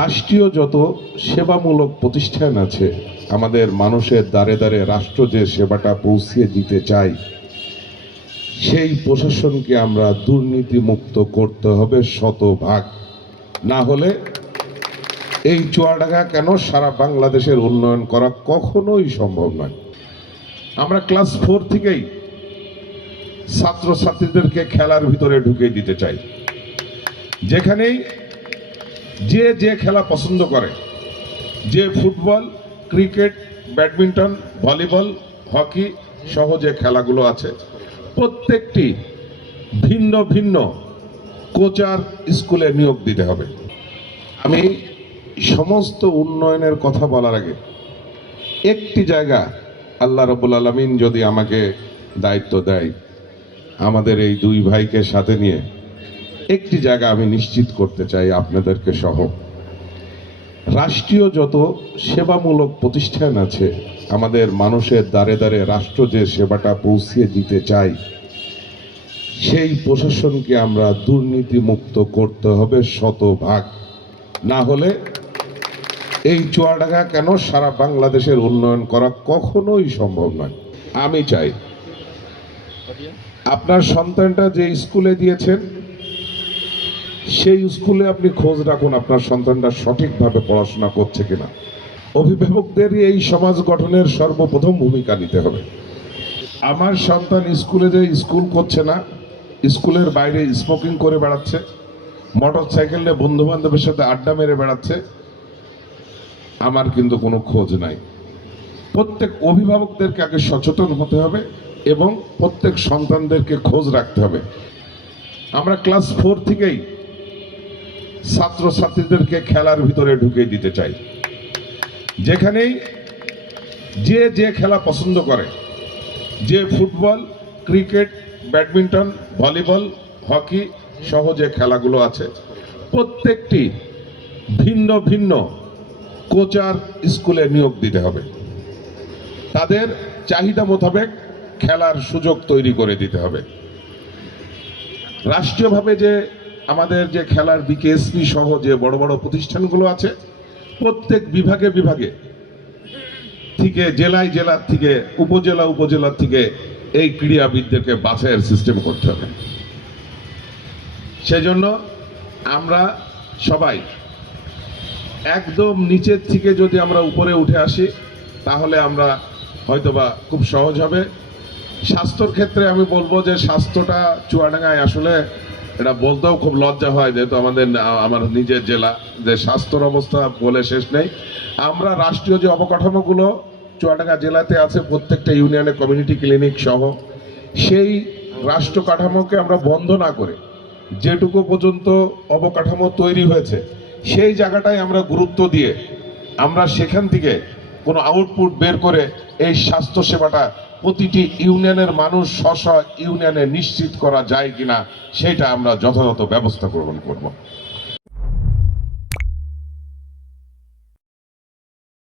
রাষ্ট্রীয় যত সেবামূলক প্রতিষ্ঠান আছে, আমাদের মানুষের দ্বারে দ্বারে রাষ্ট্র যে সেবাটা পৌঁছিয়ে দিতে চাই সেই প্রশাসনকে আমরা দুর্নীতিমুক্ত করতে হবে শতভাগ। না হলে এই চুয়াডাঙ্গা কেন সারা বাংলাদেশের উন্নয়ন করা কখনোই সম্ভব নয়। আমরা ক্লাস ফোর থেকেই ছাত্রছাত্রীদেরকে খেলার ভিতরে ঢুকে দিতে চাই। যেখানেই যে যে খেলা পছন্দ করে, যে football, cricket, badminton, volleyball, hockey সহ যে খেলাগুলো আছে, প্রত্যেকটি ভিন্ন ভিন্ন কোচার স্কুলে নিয়োগ দিতে হবে। আমি সমস্ত উন্নয়নের কথা বলার আগে একটি জায়গা আল্লাহ রবুল আলমিন যদি আমাকে দায়িত্ব দেয়, আমাদের এই দুই ভাইকে সাথে নিয়ে একটি জায়গা আমি নিশ্চিত করতে চাই আপনাদেরকে সহ। রাষ্ট্রীয় যত সেবামূলক প্রতিষ্ঠান আছে, আমাদের মানুষের দ্বারে দ্বারে রাষ্ট্র যে সেবাটা পৌঁছিয়ে দিতে চাই, সেই প্রশাসনকে আমরা দুর্নীতিমুক্ত করতে হবে শতভাগ। না হলে এই চুয়াডাঙ্গা কেন সারা বাংলাদেশের উন্নয়ন করা কখনোই সম্ভব নয়। আমি চাই, আপনার সন্তানটা যে স্কুলে দিয়েছেন সেই স্কুলে আপনি খোঁজ রাখুন আপনার সন্তানটা সঠিকভাবে পড়াশোনা করছে কিনা। অভিভাবকদেরই এই সমাজ গঠনের সর্বপ্রথম ভূমিকা নিতে হবে। আমার সন্তান স্কুলে যে স্কুল করছে না, স্কুলের বাইরে স্মোকিং করে বেড়াচ্ছে মোটর সাইকেলে বন্ধু বান্ধবের সাথে আড্ডা মেরে বেড়াচ্ছে, আমার কিন্তু কোনো খোঁজ নাই। প্রত্যেক অভিভাবকদেরকে আগে সচেতন হতে হবে এবং প্রত্যেক সন্তানদেরকে খোঁজ রাখতে হবে। আমরা ক্লাস ফোর থেকেই ছাত্রছাত্রীদেরকে খেলার ভিতরে ঢুকে দিতে চাই। যেখানেই যে যে খেলা পছন্দ করে, যে football, cricket, badminton, volleyball, hockey সহ যে খেলাগুলো আছে, প্রত্যেকটি ভিন্ন ভিন্ন কোচার স্কুলে নিয়োগ দিতে হবে। তাদের চাহিদা মোতাবেক খেলার সুযোগ তৈরি করে দিতে হবে। রাষ্ট্রীয়ভাবে যে আমাদের যে খেলার বিকেএসপি সহ যে বড় বড় প্রতিষ্ঠানগুলো আছে, প্রত্যেক বিভাগে বিভাগে, থেকে জেলায় জেলার থেকে, উপজেলা উপজেলার থেকে এই ক্রীড়াবিদদেরকে বাছাইয়ের সিস্টেম করতে হবে। সেজন্য আমরা সবাই একদম নিচের থেকে যদি আমরা উপরে উঠে আসি, তাহলে আমরা হয়তোবা খুব সহজ হবে। স্বাস্থ্যর ক্ষেত্রে আমি বলব যে স্বাস্থ্যটা চুয়াডাঙ্গায় আসলে এটা বলতেও খুব লজ্জা হয়, যেহেতু আমাদের, আমার নিজের জেলা, যে স্বাস্থ্যর অবস্থা বলে শেষ নেই। আমরা রাষ্ট্রীয় যে অবকাঠামোগুলো চুয়াডাঙ্গা জেলাতে আছে, প্রত্যেকটা ইউনিয়নে কমিউনিটি ক্লিনিক সহ, সেই রাষ্ট্র কাঠামোকে আমরা বন্ধ না করে যেটুকু পর্যন্ত অবকাঠামো তৈরি হয়েছে, সেই জায়গাটায় আমরা গুরুত্ব দিয়ে আমরা সেখান থেকে কোনো আউটপুট বের করে এই স্বাস্থ্য সেবাটা প্রতিটি ইউনিয়নের মানুষ স্ব স্ব ইউনিয়নে নিশ্চিত করা যায় কিনা, সেটা আমরা যথাযথ ব্যবস্থা গ্রহণ করব।